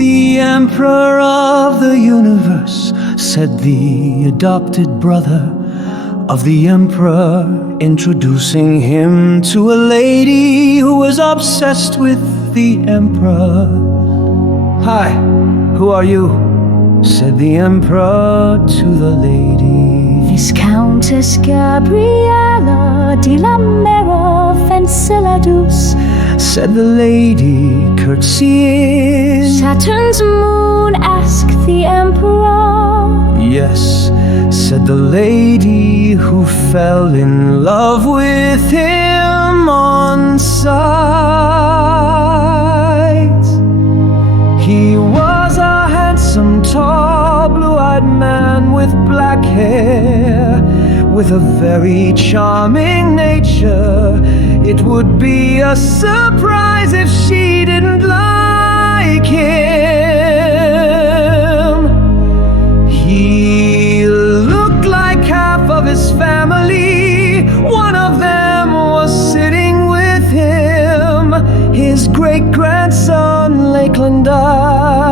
The emperor of the universe, said the adopted brother of the emperor, introducing him to a lady who was obsessed with the emperor. "Hi, who are you?" said the emperor to the lady. "Viscountess Gabriella di la Mera Enceladus," said the lady, curtsying. "Saturn's moon?" asked the emperor. "Yes," said the lady, who fell in love with him on sight. He was a handsome, tall, blue-eyed man with black hair, with a very charming nature. It would be a surprise if she didn't like him. He looked like half of his family. One of them was sitting with him, his great-grandson Lakelandite.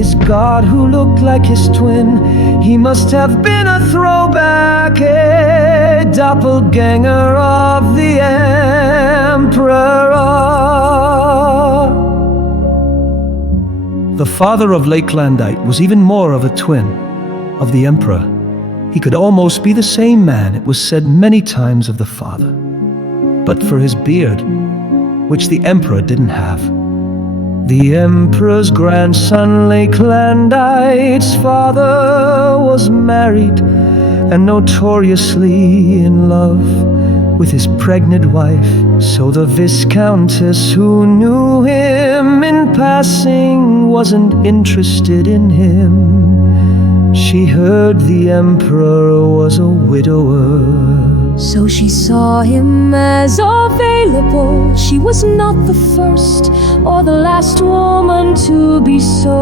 His god, who looked like his twin, he must have been a throwback, a doppelganger of the emperor. The father of Lakelandite was even more of a twin of the emperor. He could almost be the same man, it was said many times of the father, but for his beard, which the emperor didn't have. The emperor's grandson, Lakelandite's father, was married and notoriously in love with his pregnant wife. So the viscountess, who knew him in passing, wasn't interested in him. She heard the emperor was a widower, so she saw him as available. She was not the first or the last woman to be so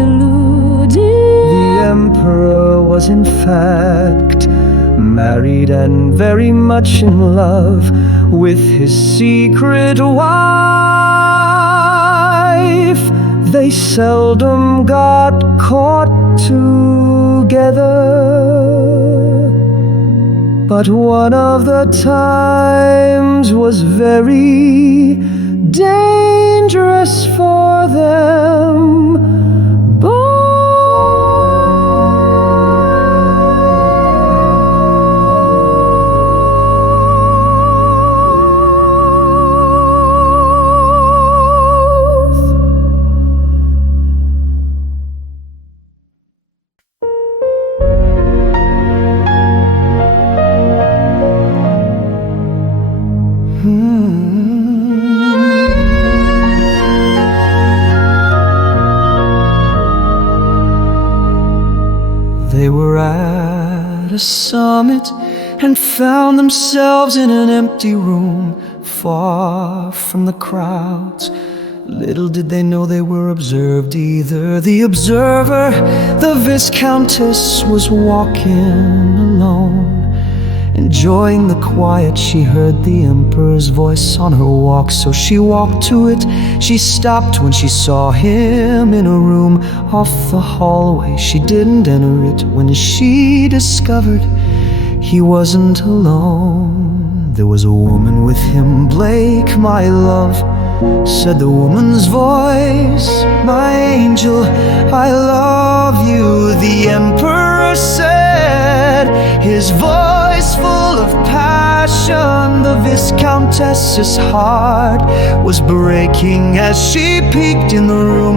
deluded. The emperor was in fact married and very much in love with his secret wife. They seldom got caught together, but one of the times was very dangerous for them both. They were at a summit and found themselves in an empty room, far from the crowds. Little did they know they were observed either. The observer, the viscountess, was walking alone, enjoying the quiet. She heard the emperor's voice on her walk, so she walked to it. She stopped when she saw him in a room off the hallway. She didn't enter it when she discovered he wasn't alone. There was a woman with him. "Blake, my love," said the woman's voice, "my angel, I love you," the emperor said, his voice full of passion. The viscountess's heart was breaking as she peeked in the room,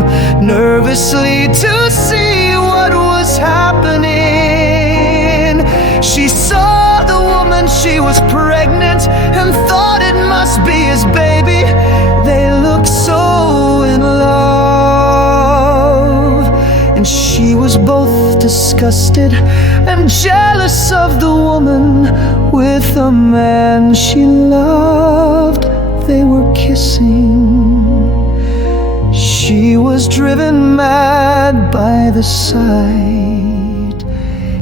nervously to see what was happening. She saw the woman, she was pregnant, and thought it must be his baby. They looked so in love, and she was both disgusted and jealous of the woman with the man she loved. They were kissing. She was driven mad by the sight.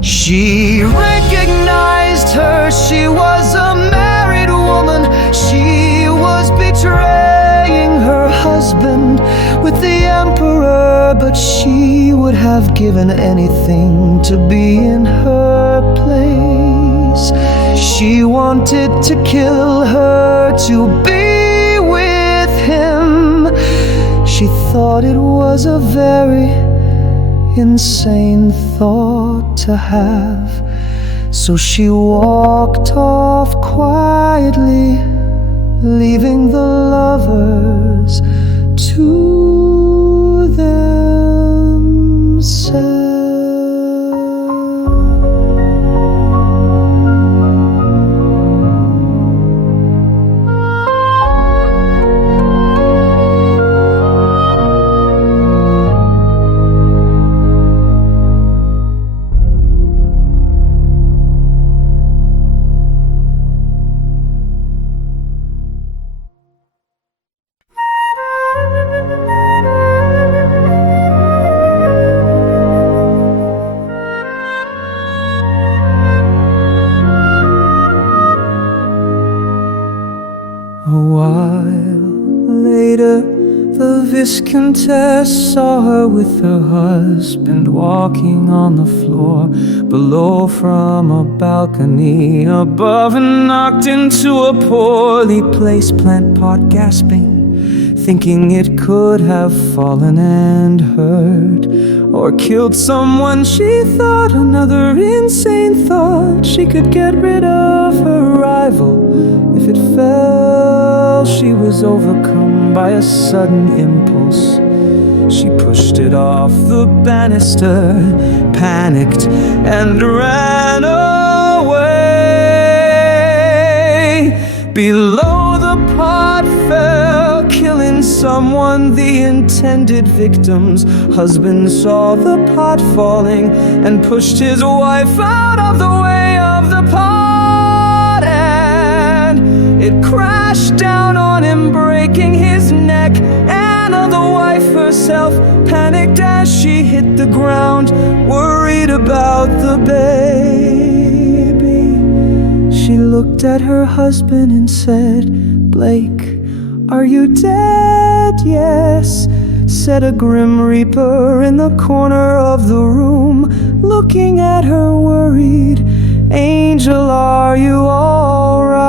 She recognized her. She was a married woman. She was betraying her husband with emperor, but she would have given anything to be in her place. She wanted to kill her, to be with him. She thought it was a very insane thought to have. So she walked off quietly, leaving the lovers to themselves. The Viscountess saw her with her husband walking on the floor below from a balcony above, and knocked into a poorly placed plant pot, gasping, thinking it could have fallen and hurt or killed someone. She thought another insane thought: she could get rid of her rival if it fell. She was overcome by a sudden impulse. She pushed it off the banister, panicked, and ran away. Below, the pot fell, killing someone, the intended victim's husband saw the pot falling and pushed his wife out of the way of the pot, and it crashed down on him, breaking his neck. Anna, the wife herself, panicked as she hit the ground, worried about the baby. She looked at her husband and said, "Blake, are you dead?" "Yes," said a grim reaper in the corner of the room, looking at her worried. "Angel, are you all right?"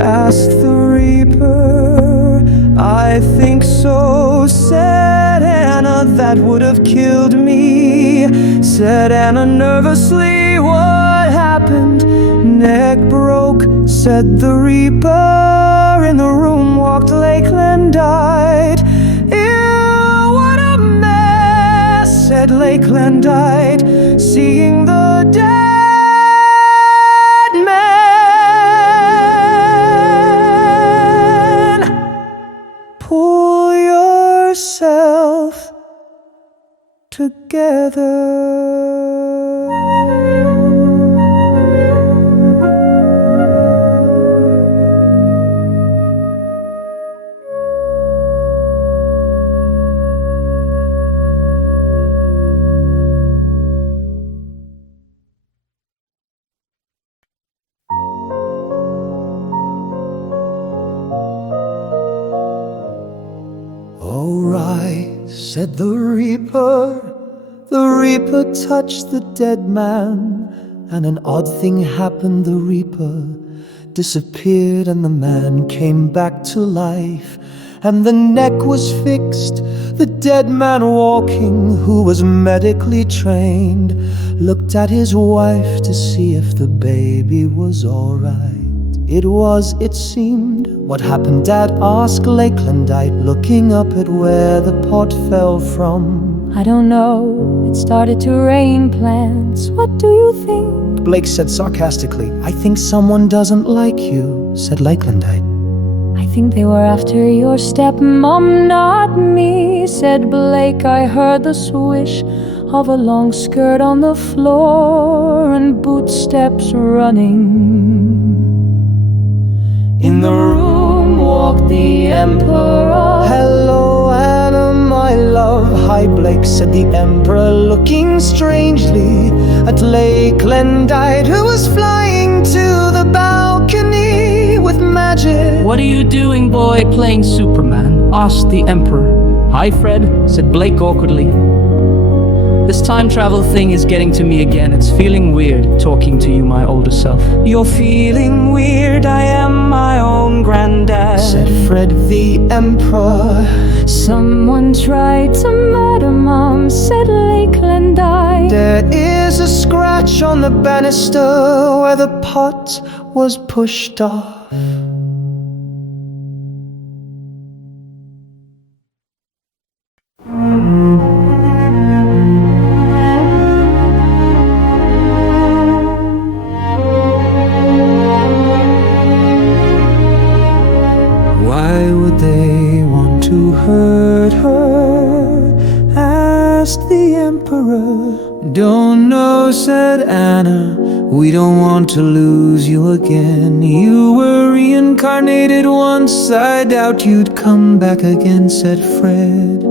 asked the reaper. "I think so," said Anna. "That would have killed me," said Anna nervously. "What happened?" "Neck broke," said the reaper. In the room walked Lakeland, died. "Ew, what a mess," said Lakeland, died, seeing the dead man. Pull yourself together. "All right," said the reaper. The reaper touched the dead man, and an odd thing happened. The reaper disappeared, and the man came back to life, and the neck was fixed. The dead man walking, who was medically trained, looked at his wife to see if the baby was all right. It was, it seemed. "What happened, Dad?" asked Lakeland, looking up at where the pot fell from. "I don't know. It started to rain plants. What do you think?" Blake said sarcastically. "I think someone doesn't like you," said Lakeland. "I think they were after your stepmom, not me," said Blake. "I heard the swish of a long skirt on the floor and boot steps running. In the room walked the emperor. "Hello, Anna, my love." "Hi, Blake," said the emperor, looking strangely at Lakeland, who was flying to the balcony with magic. What are you doing, boy? Playing Superman? Asked the Emperor. Hi, Fred, said Blake awkwardly. This time travel thing is getting to me again. It's feeling weird talking to you, my older self. You're feeling weird, I am my own granddad, said Fred the Emperor. Someone tried to murder Mom, said Lakeland died. There is a scratch on the banister where the pot was pushed off. Why would they want to hurt her? Asked the Emperor. Don't know, said Anna. We don't want to lose you again. You were reincarnated once. I doubt you'd come back again, said Fred.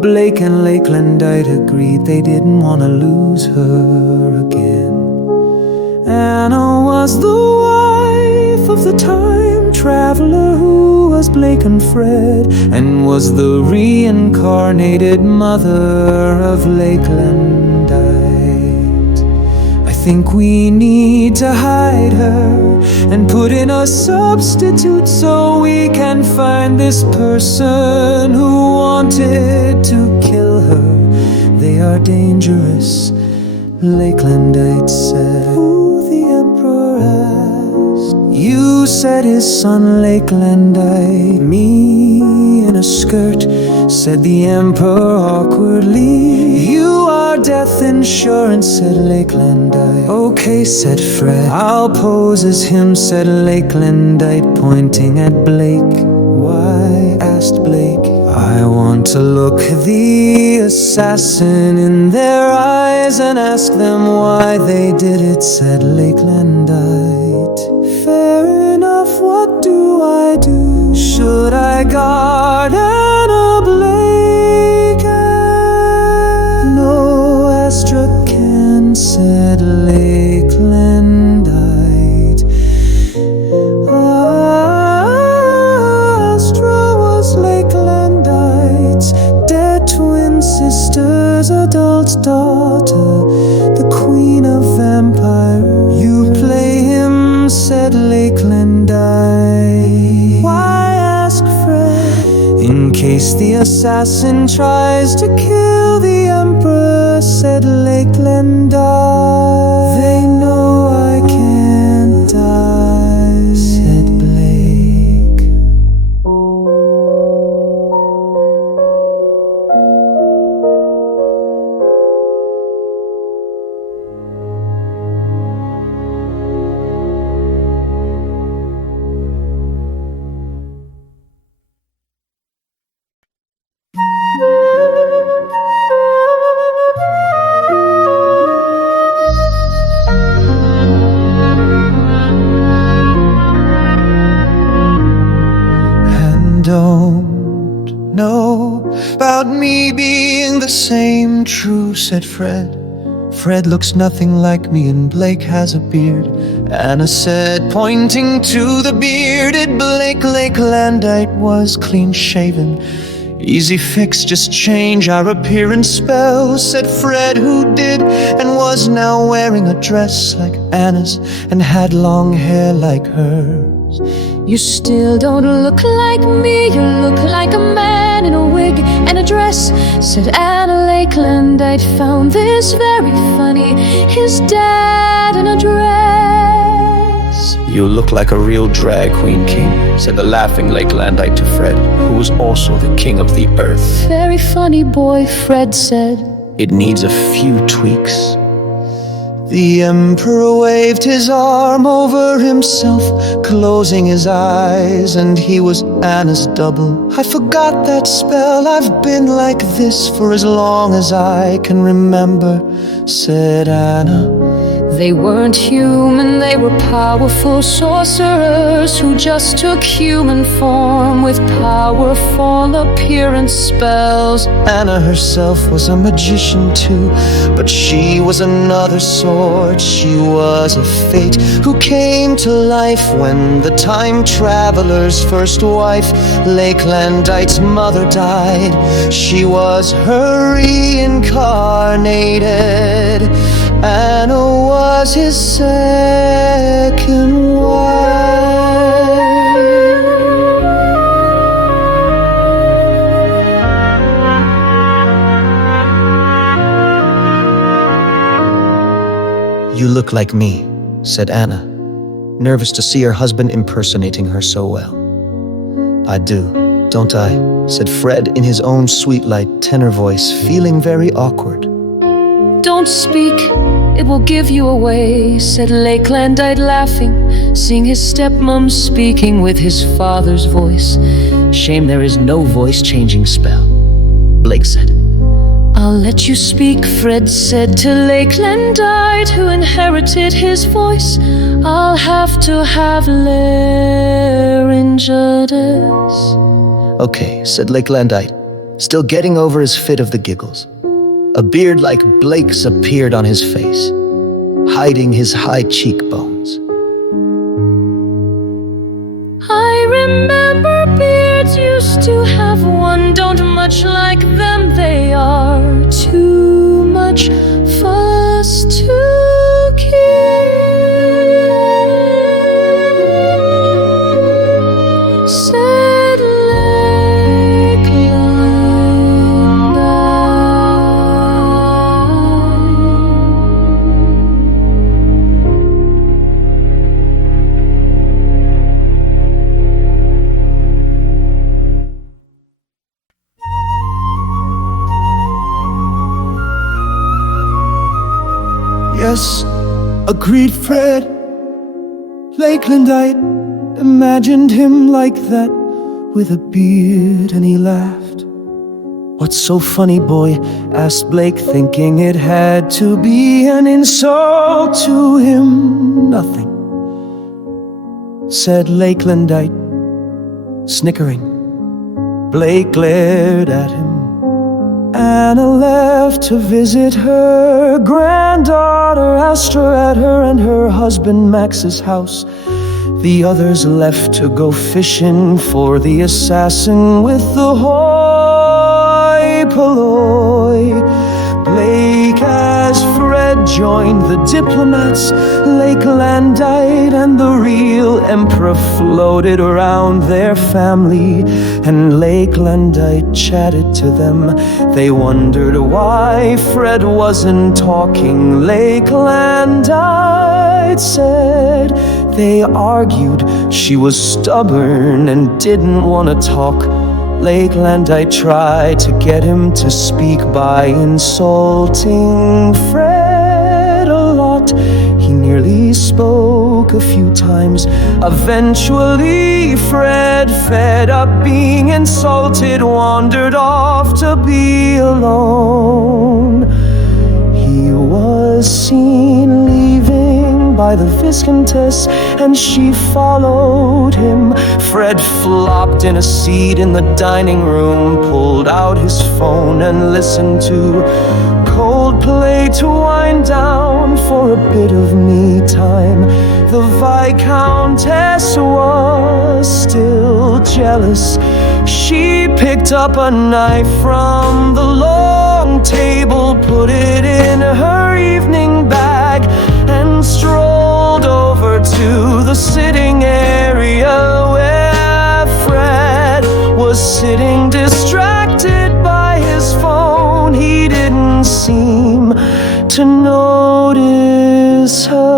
Blake and Lakelandite agreed they didn't want to lose her again. Anna was the wife of the time traveler who was Blake and Fred, and was the reincarnated mother of Lakelandite. I think we need to hide her and put in a substitute so we can find this person who wanted to kill her. They are dangerous, Lakelandite said. Who the Emperor asked. You said his son Lakelandite. Me in a skirt, said the Emperor awkwardly. You are death insurance, said Lakelandite. Okay, said Fred, I'll pose as him, said Lakelandite, pointing at Blake. Why, asked Blake. I want to look the assassin in their eyes and ask them why they did it, said Lakelandite. Fair enough, what do I do? Should I guard Anna Blake? No, Astrakhan, said Lakelandite. Astra was Lakelandite's dead twin sister's adult daughter, the queen of vampires. You play him, said Lakelandite. Why, ask Fred. In case the assassin tries to kill the Emperor, said Lakelandite. They know I can't die, said Blake. Don't know about me being the same, true, said Fred. Fred looks nothing like me and Blake has a beard, Anna said, pointing to the bearded Blake. Lakelandite was clean shaven. Easy fix, just change our appearance spells, said Fred, who did and was now wearing a dress like Anna's and had long hair like hers. You still don't look like me, you look like a man in a wig and a dress, said Anna. Lakelandite found this very funny, his dad in a dress. You look like a real drag queen king, said the laughing Lakelandite to Fred, who was also the king of the earth. Very funny, boy, Fred said. It needs a few tweaks. The Emperor waved his arm over himself, closing his eyes, and he was Anna's double. I forgot that spell, I've been like this for as long as I can remember, said Anna. They weren't human, they were powerful sorcerers who just took human form with powerful appearance spells. Anna herself was a magician too, but she was another sort. She was a fate who came to life when the time traveler's first wife, Lakelandite's mother, died. She was her reincarnated. Anna was his second wife. "You look like me," said Anna, nervous to see her husband impersonating her so well. "I do, don't I?" said Fred in his own sweet, light tenor voice, feeling very awkward. "Don't speak, it will give you away," said Lakelandite, laughing, seeing his stepmom speaking with his father's voice. Shame there is no voice-changing spell, Blake said. "I'll let you speak," Fred said to Lakelandite, who inherited his voice. "I'll have to have laryngitis." "Okay," said Lakelandite, still getting over his fit of the giggles. A beard like Blake's appeared on his face, hiding his high cheekbones. "I remember beards used to have one. Don't much like them, they are too much fuss to keep," said "Yes," agreed Fred. Lakelandite imagined him like that, with a beard, and he laughed. "What's so funny, boy?" asked Blake, thinking it had to be an insult to him. "Nothing," said Lakelandite, snickering. Blake glared at him. Anna left to visit her granddaughter Astra at her and her husband Max's house. The others left to go fishing for the assassin with the hoi polloi. Blake, as Fred, joined the diplomats. Lakelandite and the real emperor floated around their family, and Lakelandite chatted to them. They wondered why Fred wasn't talking. Lakelandite said they argued she was stubborn and didn't want to talk. Lakelandite tried to get him to speak by insulting Fred a lot. He nearly spoke a few times. Eventually, Fred, fed up being insulted, wandered off to be alone. He was seen leaving by the Viscountess, and she followed him. Fred flopped in a seat in the dining room, pulled out his phone and listened to Coldplay to wind down for a bit of me time. The Viscountess was still jealous. She picked up a knife from the long table, put it in her evening bag, and strolled over to the sitting area where Fred was sitting, distracted by his phone. He didn't seem to notice her.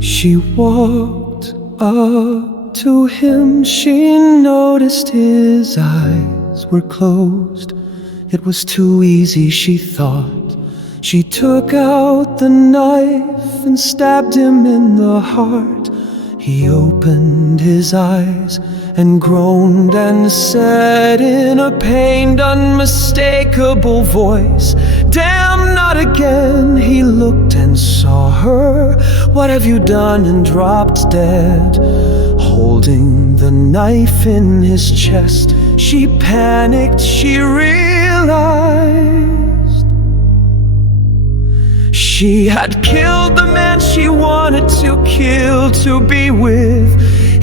She walked up to him. She noticed his eyes were closed. It was too easy, she thought. She took out the knife and stabbed him in the heart. He opened his eyes and groaned and said in a pained, unmistakable voice, "Damn, not again." He looked and saw her. "What have you done?" and dropped dead, holding the knife in his chest. She panicked, she realized she had killed the man she wanted to kill, to be with.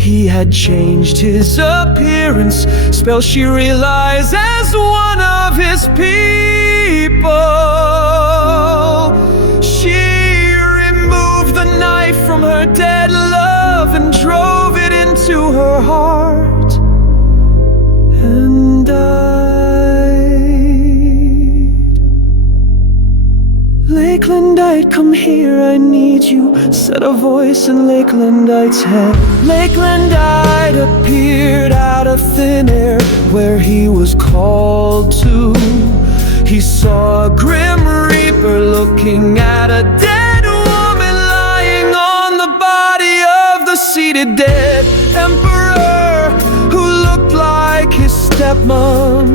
He had changed his appearance, spell she realized, as one of his people. She removed the knife from her dead love and drove it into her heart and died. "Lakelandite, come here, I need you," said a voice in Lakelandite's head. Lakelandite appeared out of thin air where he was called to. He saw a grim reaper looking at a dead woman lying on the body of the seated dead emperor, who looked like his stepmom.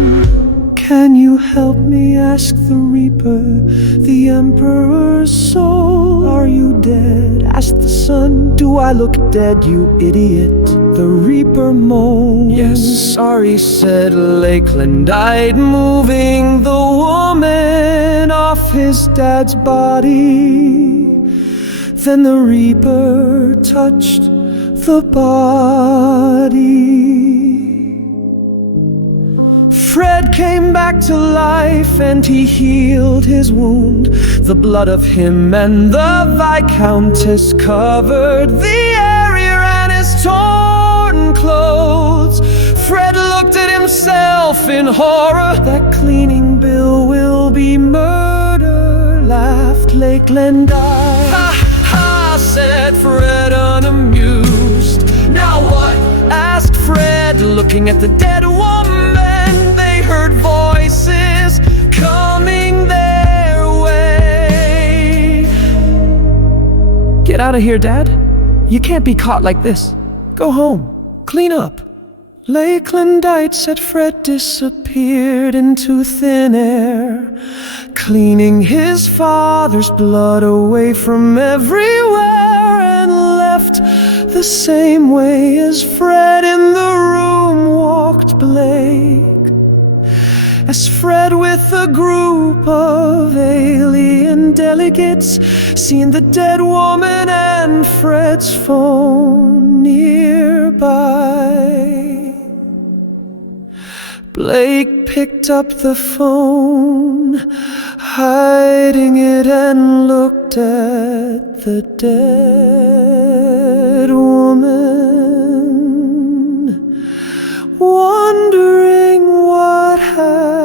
"Can you help me?" asked the reaper. "The emperor's soul." "Are you dead?" asked the son. "Do I look dead, you idiot?" the reaper moaned. "Yes, sorry," said Lakelandite, moving the woman off his dad's body. Then the reaper touched the body. Fred came back to life and he healed his wound. The blood of him and the Viscountess covered the area and his torn clothes. Fred looked at himself in horror. "That cleaning bill will be murder," laughed Lakelandite. "Ha ha," said Fred, unamused. "Now what?" asked Fred, looking at the dead woman. They heard voices coming their way. "Get out of here, Dad. You can't be caught like this. Go home. Clean up." Lakelandite, said Fred, disappeared into thin air, cleaning his father's blood away from everywhere, and left the same way as Fred in the room walked Blake. As Fred with a group of alien delegates seen the dead woman and Fred's phone nearby. Blake picked up the phone, hiding it, and looked at the dead woman, wondering what happened.